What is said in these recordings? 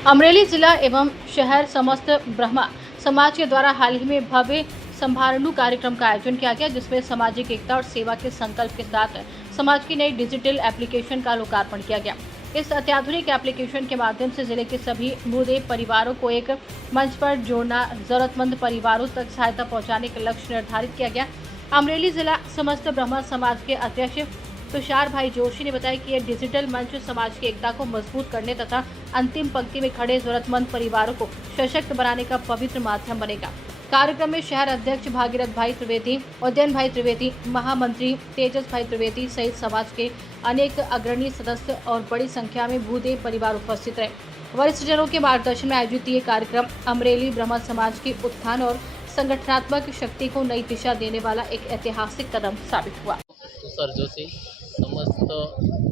अमरेली जिला एवं शहर समस्त ब्रह्मा समाज के द्वारा हाल ही में भव्य समारोह कार्यक्रम का आयोजन किया गया, जिसमें सामाजिक एकता और सेवा के संकल्प के साथ समाज की नई डिजिटल एप्लीकेशन का लोकार्पण किया गया। इस अत्याधुनिक एप्लीकेशन के माध्यम से जिले के सभी भूदेव परिवारों को एक मंच पर जोड़ना, जरूरतमंद परिवारों तक सहायता पहुंचाने का लक्ष्य निर्धारित किया गया। अमरेली जिला समस्त ब्रह्मा समाज के अध्यक्ष तुषार भाई जोशी ने बताया कि यह डिजिटल मंच समाज की एकता को मजबूत करने तथा अंतिम पंक्ति में खड़े जरूरतमंद परिवारों को सशक्त बनाने का पवित्र माध्यम बनेगा। कार्यक्रम में शहर अध्यक्ष भागीरथ भाई त्रिवेदी, उदयन भाई त्रिवेदी, महामंत्री तेजस भाई त्रिवेदी सहित समाज के अनेक अग्रणी सदस्य और बड़ी संख्या में भूदेव परिवार उपस्थित रहे। वरिष्ठ जनों के मार्गदर्शन में आयोजित ये कार्यक्रम अमरेली ब्रह्मा समाज की उत्थान और संगठनात्मक शक्ति को नई दिशा देने वाला एक ऐतिहासिक कदम साबित हुआ। तुषार जोशी समस्त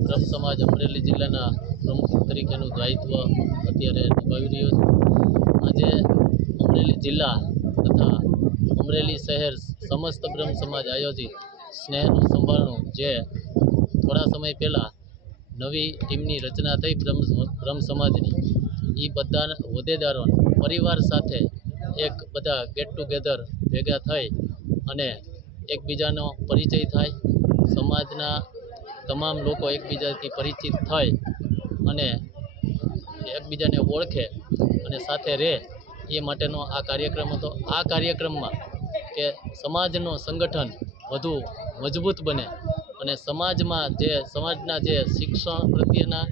ब्रह्म समाज अमरेली जिल्लाना प्रमुख तरीकेનું દાયિત્વ અત્યારે નિભાવી રહ્યો છું। આજે અમરેલી જિલ્લા તથા અમરેલી શહેર સમસ્ત બ્રહ્મ સમાજ આયોજિત સ્નેહનું સંભાળનું જે થોડા સમય પહેલાં નવી ટીમની રચના થઈ બ્રહ્મ સમાજની, એ બધા હોદ્દેદારો પરિવાર સાથે એક બધા ગેટ ટુગેધર ભેગા થઈ અને એકબીજાનો પરિચય થાય, સમાજના તમામ લોકો એકબીજાથી પરિચિત થઈ અને એકબીજાને ઓળખે અને સાથે રહે એ માટેનો આ કાર્યક્રમ હતો। આ કાર્યક્રમમાં કે સમાજનું સંગઠન વધુ મજબૂત બને અને સમાજના જે શિક્ષણ પ્રત્યેના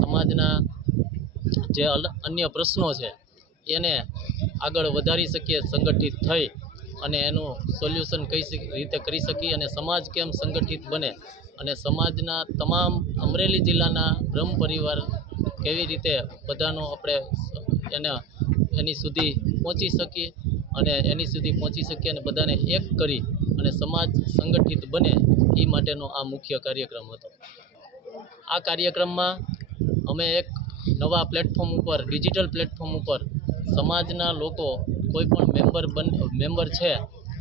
સમાજના જે અન્ય પ્રશ્નો છે એને આગળ વધારી શકીએ, સંગઠિત થઈ અને એનું સોલ્યુશન કઈ રીતે કરી શકીએ અને સમાજ કેમ સંગઠિત બને અને સમાજના તમામ અમરેલી જિલ્લાના બ્રહ્મ પરિવાર કેવી રીતે બધાનો આપણે એની સુધી પહોંચી શકીએ અને બધાને એક કરી અને સમાજ સંગઠિત બને એ માટેનો આ મુખ્ય કાર્યક્રમ હતો। આ કાર્યક્રમમાં અમે એક નવા પ્લેટફોર્મ ઉપર, ડિજિટલ પ્લેટફોર્મ ઉપર સમાજના લોકો કોઈ પણ મેમ્બર છે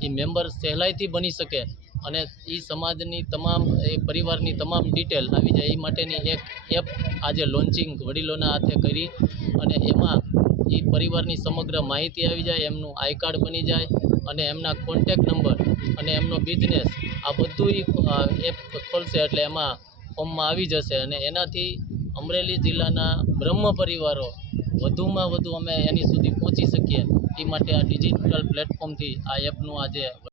એ મેમ્બર સહેલાઈથી બની શકે અને એ સમાજની તમામ પરિવારની તમામ ડિટેલ આવી જાય એ માટેની એક એપ આજે લોન્ચિંગ વડીલોના હાથે કરી અને એમાં એ પરિવારની સમગ્ર માહિતી આવી જાય, એમનું આઈ કાર્ડ બની જાય અને એમના કોન્ટેક્ટ નંબર અને એમનો બિઝનેસ આ બધું એપ ખોલશે એટલે એમાં ફોર્મમાં આવી જશે અને એનાથી અમરેલી જિલ્લાના બ્રહ્મ પરિવારો વધુમાં વધુ અમે એની સુધી પહોંચી શકીએ એ માટે આ ડિજિટલ પ્લેટફોર્મથી આ એપનું આજે